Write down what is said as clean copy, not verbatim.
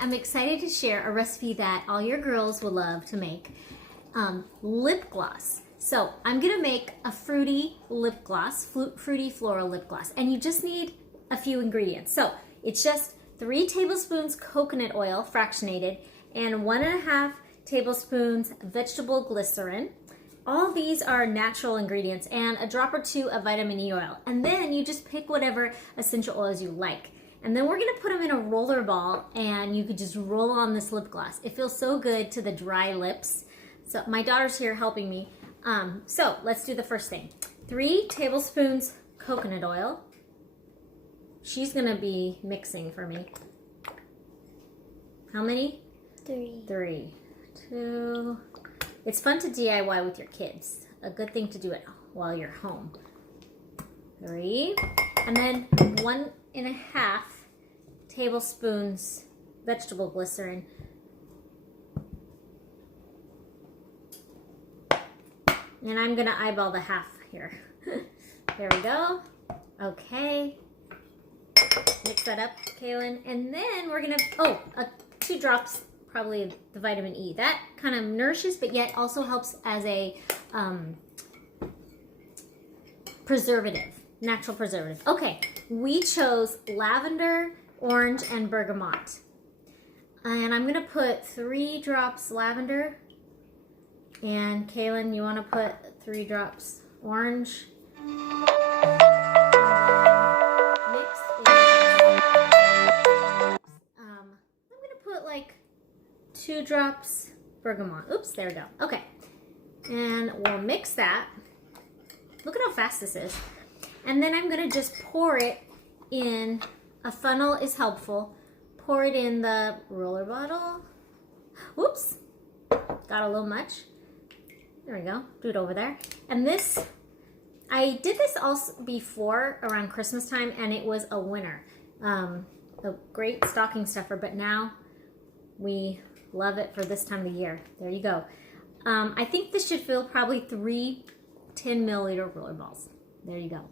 I'm excited to share a recipe that all your girls will love to make, lip gloss. So I'm gonna make a fruity lip gloss, fruity floral lip gloss, and you just need a few ingredients. So it's just 3 tablespoons coconut oil, fractionated, and 1.5 tablespoons vegetable glycerin. All these are natural ingredients, and a drop or 2 of vitamin E oil. And then you just pick whatever essential oils you like. And then we're gonna put them in a roller ball, and you could just roll on this lip gloss. It feels so good to the dry lips. So my daughter's here helping me. So let's do the first thing. 3 tablespoons coconut oil. She's gonna be mixing for me. How many? 3. 3, 2. It's fun to DIY with your kids. A good thing to do it while you're home. 3. And then 1.5 tablespoons vegetable glycerin. And I'm gonna eyeball the half here. There we go. Okay. Mix that up, Kaylin. And then we're gonna, 2 drops probably of the vitamin E. That kind of nourishes, but yet also helps as a preservative, natural preservative. Okay, we chose lavender, orange, and bergamot. And I'm gonna put 3 drops lavender. And Kaylin, you wanna put 3 drops orange. I'm gonna put like 2 drops bergamot. Oops, there we go. Okay, and we'll mix that. Look at how fast this is. And then I'm gonna just pour it in. A funnel is helpful. Pour it in the roller bottle. Whoops, got a little much. There we go, do it over there. And this, I did this also before around Christmas time, and it was a winner. A great stocking stuffer, but now we love it for this time of the year. There you go. I think this should fill probably 3 10 milliliter roller balls. There you go.